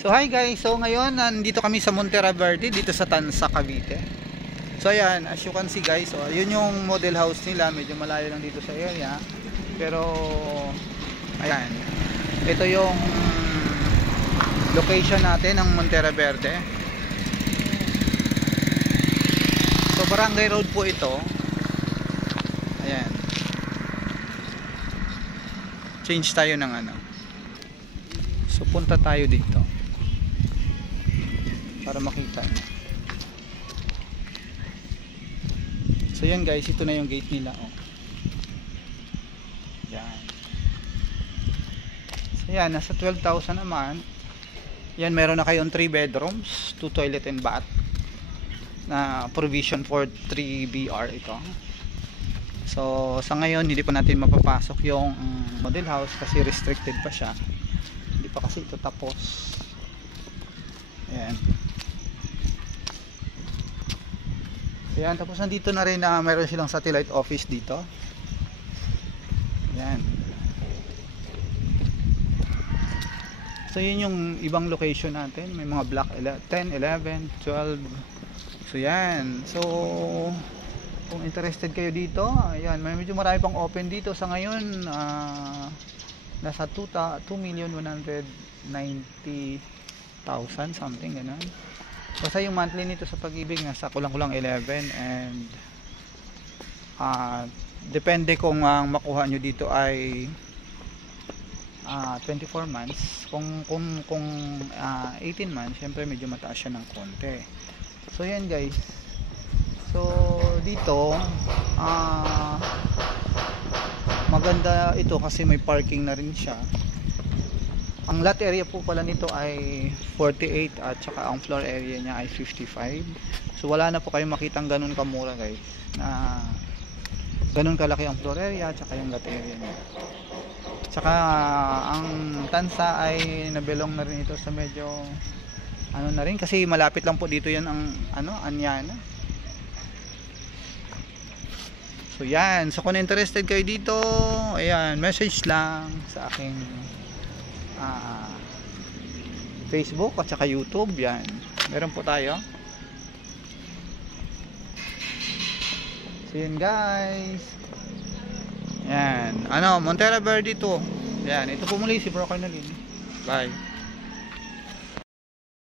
So hi guys, so ngayon nandito kami sa Montera Verde dito sa Tansa, Cavite. So ayan, as you can see guys, so yun yung model house nila, medyo malayo lang dito sa area. Pero ayan, ito yung location natin ng Montera Verde. So barangay road po ito. Ayan. Change tayo ng ano. So punta tayo dito para makita. So yan guys, ito na yung gate nila, oh. Yan. So yan, nasa 12,000 naman. Yan, meron na kayong 3 bedrooms, 2 toilet and bath na provision for 3 BR ito. So sa ngayon hindi pa natin mapapasok yung model house kasi restricted pa siya. Hindi pa kasi ito tapos. Ayan. Ayan, tapos nandito na rin na meron silang satellite office dito. Ayan. So yun yung ibang location natin. May mga block 10, 11, 12. So yan. So kung interested kayo dito, ayan, may medyo marami pang open dito sa ngayon. Nasa 2,190,000 something ganun. Basta yung monthly nito sa Pag-ibig nasa kulang-kulang 11 and depende kung ang makuha nyo dito ay 24 months. Kung 18 months, syempre medyo mataas siya ng konti. So yan guys. So dito maganda ito kasi may parking na rin siya. Ang lot area po pala nito ay 48 at saka ang floor area niya ay 55. So wala na po kayong makitang ganun kamura guys, na ganun kalaki ang floor area at saka yung lot area niya. Saka ang Tansa ay nabelong na rin ito sa medyo ano na rin kasi malapit lang po dito yan ang Anyana. So yan, so kung interested kayo dito, ayan, message lang sa aking Facebook at saka YouTube. Yan, meron po tayo. So yun guys, yan, Montera Verde to. Yan, ito po muli si Bro Carnalin. Bye.